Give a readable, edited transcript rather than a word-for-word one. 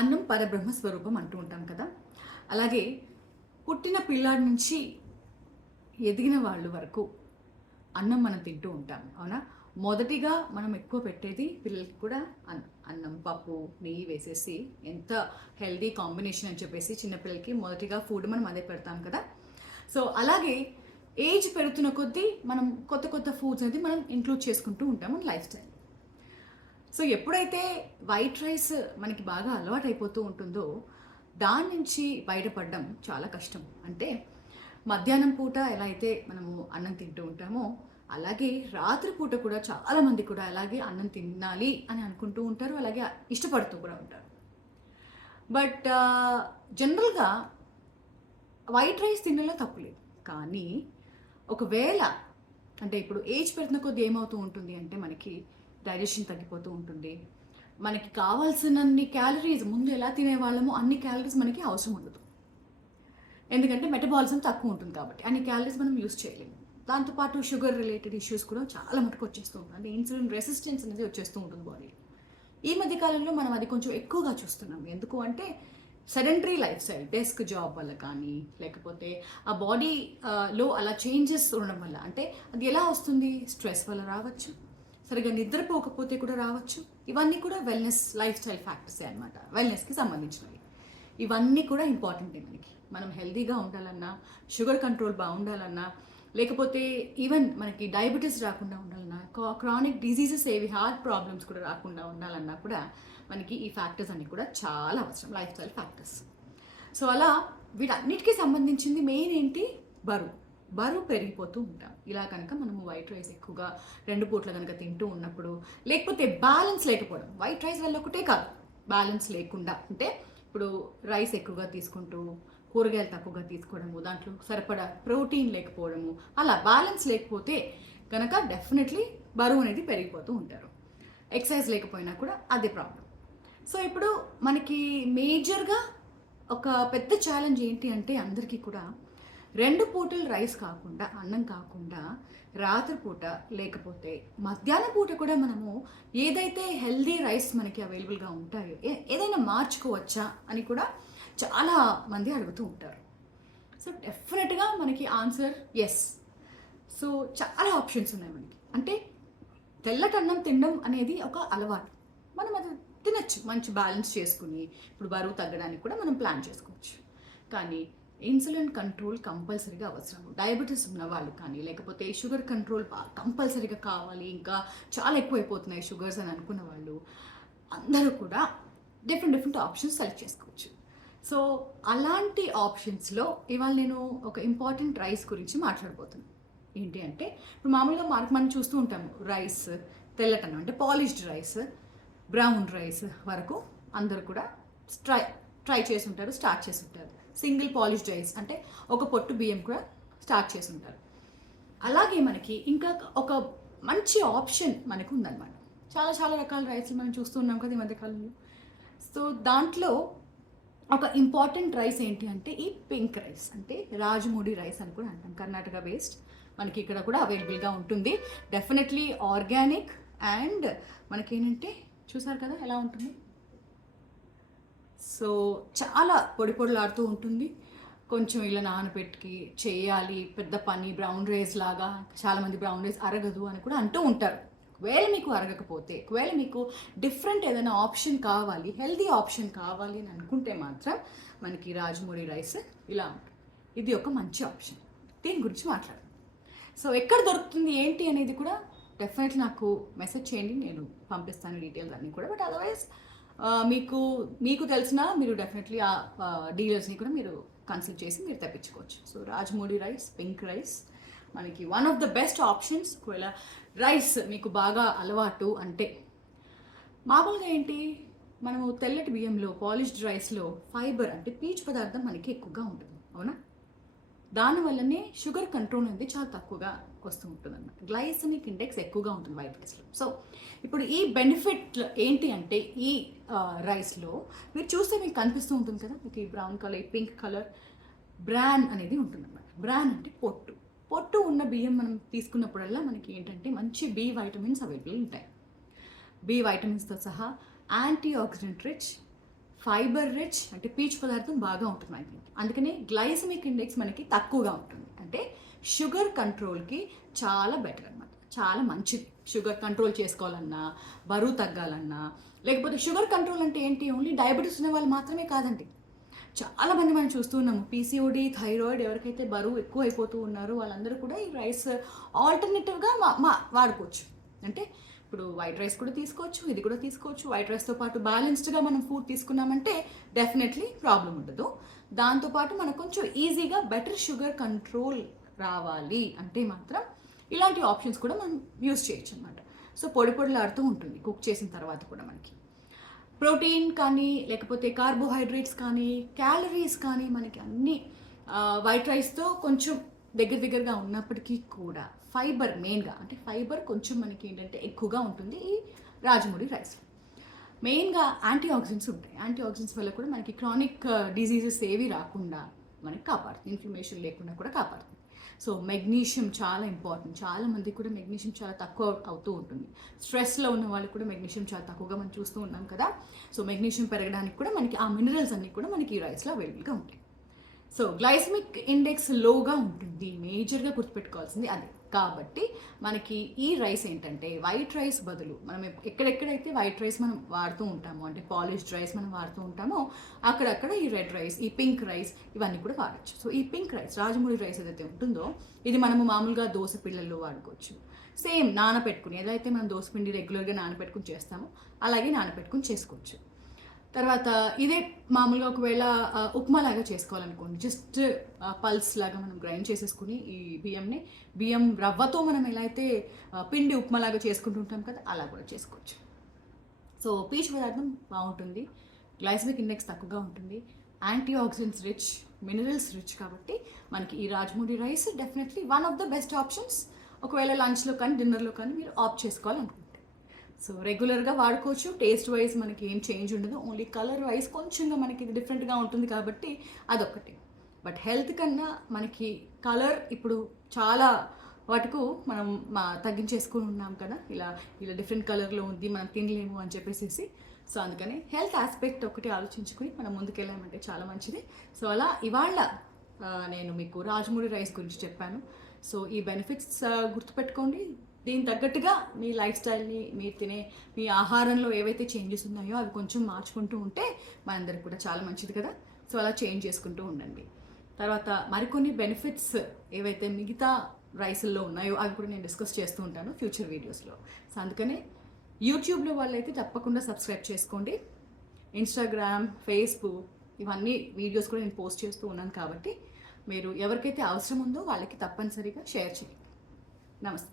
అన్నం పరబ్రహ్మ స్వరూపం అంటూ ఉంటాం కదా. అలాగే పుట్టిన పిల్లాడి నుంచి ఎదిగిన వాళ్ళు వరకు అన్నం మనం తింటూ ఉంటాం, అవునా? మొదటిగా మనం ఎక్కువ పెట్టేది పిల్లలకి కూడా అన్నం, పప్పు, నెయ్యి వేసేసి ఎంత హెల్దీ కాంబినేషన్ అని చెప్పేసి చిన్నపిల్లలకి మొదటిగా ఫుడ్ మనం అదే పెడతాం కదా. సో అలాగే ఏజ్ పెరుగుతున్న కొద్దీ మనం కొత్త కొత్త ఫుడ్స్ అనేది మనం ఇంక్లూడ్ చేసుకుంటూ ఉంటాము లైఫ్ స్టైల్. సో ఎప్పుడైతే వైట్ రైస్ మనకి బాగా అలవాటు అయిపోతూ ఉంటుందో దాని నుంచి బయటపడడం చాలా కష్టం. అంటే మధ్యాహ్నం పూట ఎలా అయితే మనము అన్నం తింటూ ఉంటామో అలాగే రాత్రిపూట కూడా చాలామంది కూడా అలాగే అన్నం తినాలి అని అనుకుంటూ ఉంటారు, అలాగే ఇష్టపడుతూ కూడా ఉంటారు. బట్ జనరల్గా వైట్ రైస్ తినలో తప్పులేదు, కానీ ఒకవేళ అంటే ఇప్పుడు ఏజ్ పెరిగిన కొద్ది ఏమవుతూ ఉంటుంది అంటే మనకి డైజెషన్ తగ్గిపోతూ ఉంటుంది. మనకి కావాల్సినన్ని క్యాలరీస్ ముందు ఎలా తినేవాళ్ళమో అన్ని క్యాలరీస్ మనకి అవసరం ఉండదు, ఎందుకంటే మెటబాలిజం తక్కువ ఉంటుంది కాబట్టి అన్ని క్యాలరీస్ మనం యూస్ చేయలేము. దాంతోపాటు షుగర్ రిలేటెడ్ ఇష్యూస్ కూడా చాలా మటుకు వచ్చేస్తూ ఉంటుంది, అంటే ఇన్సులిన్ రెసిస్టెన్స్ అనేది వచ్చేస్తూ ఉంటుంది బాడీలో. ఈ మధ్య కాలంలో మనం అది కొంచెం ఎక్కువగా చూస్తున్నాం. ఎందుకు అంటే sedentary life style, desk job వల్ల కానీ లేకపోతే ఆ బాడీ లో అలా చేంజెస్ ఉండడం వల్ల, అంటే అది ఎలా వస్తుంది, స్ట్రెస్ వల్ల రావచ్చు, సరిగా నిద్రపోకపోతే కూడా రావచ్చు. ఇవన్నీ కూడా వెల్నెస్ లైఫ్ స్టైల్ ఫ్యాక్టర్సే అనమాట, వెల్నెస్కి సంబంధించినవి. ఇవన్నీ కూడా ఇంపార్టెంటే మనకి. మనం హెల్తీగా ఉండాలన్నా, షుగర్ కంట్రోల్ బాగుండాలన్నా, లేకపోతే ఈవెన్ మనకి డయాబెటీస్ రాకుండా ఉండాలన్నా, క్రానిక్ డిజీజెస్ ఏవి హార్ట్ ప్రాబ్లమ్స్ కూడా రాకుండా ఉండాలన్నా కూడా మనకి ఈ ఫ్యాక్టర్స్ అన్నీ కూడా చాలా అవసరం, లైఫ్ స్టైల్ ఫ్యాక్టర్స్. సో అలా వీటన్నిటికీ సంబంధించింది మెయిన్ ఏంటి, బరువు పెరిగిపోతూ ఉంటాం. ఇలా కనుక మనము వైట్ రైస్ ఎక్కువగా 2 పూట్ల కనుక తింటూ ఉన్నప్పుడు, లేకపోతే బ్యాలెన్స్ లేకపోవడం, వైట్ రైస్ వల్ల ఒకటే కాదు, బ్యాలెన్స్ లేకుండా అంటే ఇప్పుడు రైస్ ఎక్కువగా తీసుకుంటూ కూరగాయలు తక్కువగా తీసుకోవడము, దాంట్లో సరిపడా ప్రోటీన్ లేకపోవడము, అలా బ్యాలెన్స్ లేకపోతే కనుక డెఫినెట్లీ బరువు అనేది పెరిగిపోతూ ఉంటారు. ఎక్సర్సైజ్ లేకపోయినా కూడా అదే ప్రాబ్లం. సో ఇప్పుడు మనకి మేజర్గా ఒక పెద్ద ఛాలెంజ్ ఏంటి అంటే అందరికీ కూడా 2 పూటలు రైస్ కాకుండా, అన్నం కాకుండా రాత్రిపూట లేకపోతే మధ్యాహ్నం పూట కూడా మనము ఏదైతే హెల్దీ రైస్ మనకి అవైలబుల్గా ఉంటాయో ఏదైనా మార్చుకోవచ్చా అని కూడా చాలా మంది అడుగుతూ ఉంటారు. సో డెఫినెట్గా మనకి ఆన్సర్ ఎస్. సో చాలా ఆప్షన్స్ ఉన్నాయి మనకి. అంటే తెల్లటన్నం తినడం అనేది ఒక అలవాటు, మనం అది తినచ్చు మంచి బ్యాలెన్స్ చేసుకుని. ఇప్పుడు బరువు తగ్గడానికి కూడా మనం ప్లాన్ చేసుకోవచ్చు. కానీ ఇన్సులిన్ కంట్రోల్ కంపల్సరీగా అవసరం. డయాబెటీస్ ఉన్న వాళ్ళు కానీ, లేకపోతే షుగర్ కంట్రోల్ కంపల్సరీగా కావాలి, ఇంకా చాలా ఎక్కువైపోతున్నాయి షుగర్స్ అని అనుకున్న వాళ్ళు అందరూ కూడా డిఫరెంట్ ఆప్షన్స్ సెలెక్ట్ చేసుకోవచ్చు. సో అలాంటి ఆప్షన్స్లో ఇవాళ నేను ఒక ఇంపార్టెంట్ రైస్ గురించి మాట్లాడబోతున్నాను. ఏంటి అంటే ఇప్పుడు మామూలుగా మనం చూస్తూ ఉంటాము రైస్, తెల్లటన్నం అంటే పాలిష్డ్ రైస్, బ్రౌన్ రైస్ వరకు అందరూ కూడా ట్రై చేసి ఉంటారు, స్టార్ట్ చేసి ఉంటారు. సింగిల్ పాలిష్డ్ రైస్ అంటే ఒక పొట్టు బియ్యం కూడా స్టార్ట్ చేసి ఉంటారు. అలాగే మనకి ఇంకా ఒక మంచి ఆప్షన్ మనకు ఉందన్నమాట. చాలా రకాల రైస్లు మనం చూస్తున్నాం కదా ఈ మధ్యకాలంలో. సో దాంట్లో ఒక ఇంపార్టెంట్ రైస్ ఏంటి అంటే ఈ పింక్ రైస్, అంటే రాజమూడి రైస్ అని కూడా అంటాం. కర్ణాటక బేస్డ్, మనకి ఇక్కడ కూడా అవైలబుల్గా ఉంటుంది. డెఫినెట్లీ ఆర్గానిక్ అండ్ మనకేంటంటే చూసారు కదా ఎలా ఉంటుంది. సో చాలా పొడిలాడుతూ ఉంటుంది. కొంచెం ఇలా నానబెట్టి చేయాలి పెద్ద పని, బ్రౌన్ రైస్ లాగా. చాలామంది బ్రౌన్ రైస్ అరగదు అని కూడా అంటూ ఉంటారు. ఒకవేళ మీకు అరగకపోతే, ఒకవేళ మీకు డిఫరెంట్ ఏదైనా ఆప్షన్ కావాలి, హెల్దీ ఆప్షన్ కావాలి అని అనుకుంటే మాత్రం మనకి రాజమూడి రైస్ ఇలా ఉంటుంది. ఇది ఒక మంచి ఆప్షన్. దీని గురించి మాట్లాడదాం. సో ఎక్కడ దొరుకుతుంది ఏంటి అనేది కూడా డెఫినెట్లీ నాకు మెసేజ్ చేయండి, నేను పంపిస్తాను డీటెయిల్స్ అన్నీ కూడా. బట్ అదర్వైజ్ మీకు తెలిసినా మీరు డెఫినెట్లీ ఆ డీలర్స్ని కూడా మీరు కన్సల్ట్ చేసి మీరు తెప్పించుకోవచ్చు. సో రాజమూడి రైస్, పింక్ రైస్ మనకి one of the best options. ఒకవేళ రైస్ మీకు బాగా అలవాటు అంటే, మామూలుగా ఏంటి మనము తెల్లటి బియ్యంలో పాలిష్డ్ రైస్లో ఫైబర్ అంటే పీచు పదార్థం మనకి ఎక్కువగా ఉంటుంది, అవునా? దానివల్లనే షుగర్ కంట్రోల్ అనేది చాలా తక్కువగా వస్తూ ఉంటుంది అన్నమాట. గ్లైసెమిక్ ఇండెక్స్ ఎక్కువగా ఉంటుంది వైట్ రైస్లో. సో ఇప్పుడు ఈ బెనిఫిట్ ఏంటి అంటే ఈ రైస్లో మీరు చూస్తే మీకు కనిపిస్తూ ఉంటుంది కదా, మీకు ఈ brown colour, pink colour bran అనేది ఉంటుంది అన్నమాట. బ్రాన్ అంటే పొట్టు ఉన్న బియ్యం మనం తీసుకున్నప్పుడల్లా మనకి ఏంటంటే మంచి బి వైటమిన్స్ అవైలబుల్ ఉంటాయి. బి వైటమిన్స్తో సహా anti oxidant rich fibre rich అంటే పీచు పదార్థం బాగా ఉంటుంది మనకి. అందుకనే గ్లైసెమిక్ ఇండెక్స్ మనకి తక్కువగా ఉంటుంది. అంటే షుగర్ కంట్రోల్కి చాలా బెటర్ అనమాట, చాలా మంచిది. షుగర్ కంట్రోల్ చేసుకోవాలన్నా, బరువు తగ్గాలన్నా, లేకపోతే షుగర్ కంట్రోల్ అంటే ఏంటి, ఓన్లీ డయాబెటీస్ ఉన్న వాళ్ళు మాత్రమే కాదండి. చాలామంది మనం చూస్తూ ఉన్నాము పీసీఓడి, థైరాయిడ్, ఎవరికైతే బరువు ఎక్కువ అయిపోతూ ఉన్నారో వాళ్ళందరూ కూడా ఈ రైస్ ఆల్టర్నేటివ్గా వాడుకోవచ్చు. అంటే ఇప్పుడు వైట్ రైస్ కూడా తీసుకోవచ్చు, ఇది కూడా తీసుకోవచ్చు. వైట్ రైస్తో పాటు బ్యాలెన్స్డ్గా మనం ఫుడ్ తీసుకున్నామంటే డెఫినెట్లీ ప్రాబ్లం ఉండదు. దాంతోపాటు మనకు కొంచెం ఈజీగా బెటర్ షుగర్ కంట్రోల్ రావాలి అంటే మాత్రం ఇలాంటి ఆప్షన్స్ కూడా మనం యూస్ చేయొచ్చు అనమాట. సో పొడి పొడిలాడుతూ ఉంటుంది కుక్ చేసిన తర్వాత కూడా మనకి. ప్రోటీన్ కానీ లేకపోతే కార్బోహైడ్రేట్స్ కానీ క్యాలరీస్ కానీ మనకి అన్నీ వైట్ రైస్తో కొంచెం దగ్గరగా ఉన్నప్పటికీ కూడా ఫైబర్ మెయిన్గా, అంటే ఫైబర్ కొంచెం మనకి ఏంటంటే ఎక్కువగా ఉంటుంది ఈ రాజముడి రైస్. మెయిన్గా యాంటీ ఆక్సిడెంట్స్ ఉంటాయి. యాంటీ ఆక్సిడెంట్స్ వల్ల కూడా మనకి క్రానిక్ డిజీజెస్ ఏవి రాకుండా మనకి కాపాడుతుంది, ఇన్ఫ్లమేషన్ లేకుండా కూడా కాపాడుతుంది. సో మెగ్నీషియం చాలా ఇంపార్టెంట్. చాలా మందికి కూడా మెగ్నీషియం చాలా తక్కువ అవుతూ ఉంటుంది. స్ట్రెస్లో ఉన్న వాళ్ళకి కూడా మెగ్నీషియం చాలా తక్కువగా మనం చూస్తూ ఉన్నాం కదా. సో మెగ్నీషియం పెరగడానికి కూడా మనకి ఆ మినరల్స్ అన్నీ కూడా మనకి ఈ రైస్లో అవైలబుల్గా ఉంటాయి. సో గ్లైసెమిక్ ఇండెక్స్ లోగా ఉంటుంది, మేజర్గా గుర్తుపెట్టుకోవాల్సింది అది. కాబట్టి మనకి ఈ రైస్ ఏంటంటే వైట్ రైస్ బదులు మనం ఎక్కడెక్కడైతే వైట్ రైస్ మనం వాడుతూ ఉంటామో, అంటే పాలిష్డ్ రైస్ మనం వాడుతూ ఉంటామో అక్కడక్కడ ఈ రెడ్ రైస్, ఈ పింక్ రైస్ ఇవన్నీ కూడా వాడచ్చు. సో ఈ పింక్ రైస్, రాజమూడి రైస్ ఏదైతే ఉంటుందో ఇది మనము మామూలుగా దోశ పిల్లల్లో వాడుకోవచ్చు. సేమ్ నానబెట్టుకుని, ఎలా అయితే మనం దోశ పిండి రెగ్యులర్గా నానబెట్టుకుని చేస్తామో అలాగే నానబెట్టుకుని చేసుకోవచ్చు. తర్వాత ఇదే మామూలుగా ఒకవేళ ఉప్మా లాగా చేసుకోవాలనుకోండి, జస్ట్ పల్స్ లాగా మనం గ్రైండ్ చేసేసుకుని ఈ బియ్యం రవ్వతో మనం ఎలా అయితే పిండి ఉప్మా లాగా చేసుకుంటుంటాం కదా అలా కూడా చేసుకోవచ్చు. సో పీచు పదార్థం బాగుంటుంది, గ్లైసెమిక్ ఇండెక్స్ తక్కువగా ఉంటుంది, antioxidants rich, minerals rich. కాబట్టి మనకి ఈ Rajamudi rice definitely one of the best options. ఒకవేళ లంచ్లో కానీ డిన్నర్లో కానీ మీరు ఆప్ట్ చేసుకోవాలనుకుంటున్నారు. సో రెగ్యులర్గా వాడుకోవచ్చు. టేస్ట్ వైజ్ మనకి ఏం చేంజ్ ఉండదు, ఓన్లీ కలర్ వైజ్ కొంచెంగా మనకి ఇది డిఫరెంట్గా ఉంటుంది కాబట్టి అదొకటి. బట్ హెల్త్ కన్నా మనకి కలర్ ఇప్పుడు చాలా వాటికు మనం తగ్గించేసుకుని ఉన్నాం కదా, ఇలా డిఫరెంట్ కలర్లో ఉంది మనం తినలేము అని చెప్పేసి. సో అందుకని హెల్త్ ఆస్పెక్ట్ ఒకటి ఆలోచించుకుని మనం ముందుకెళ్ళామంటే చాలా మంచిది. సో అలా ఇవాళ నేను మీకు రాజమూడి రైస్ గురించి చెప్పాను. సో ఈ బెనిఫిట్స్ గుర్తుపెట్టుకోండి. దీనికి తగ్గట్టుగా మీ లైఫ్ స్టైల్ని, మీరు తినే మీ ఆహారంలో ఏవైతే చేంజెస్ ఉన్నాయో అవి కొంచెం మార్చుకుంటూ ఉంటే మనందరికి కూడా చాలా మంచిది కదా. సో అలా చేంజ్ చేసుకుంటూ ఉండండి. తర్వాత మరికొన్ని బెనిఫిట్స్ ఏవైతే మిగతా రైస్ల్లో ఉన్నాయో అవి కూడా నేను డిస్కస్ చేస్తూ ఉంటాను ఫ్యూచర్ వీడియోస్లో. సో అందుకనే యూట్యూబ్లో వాళ్ళైతే తప్పకుండా సబ్స్క్రైబ్ చేసుకోండి. ఇన్స్టాగ్రామ్, ఫేస్బుక్ ఇవన్నీ వీడియోస్ కూడా నేను పోస్ట్ చేస్తూ ఉన్నాను కాబట్టి మీరు ఎవరికైతే అవసరం ఉందో వాళ్ళకి తప్పనిసరిగా షేర్ చేయండి. నమస్తే.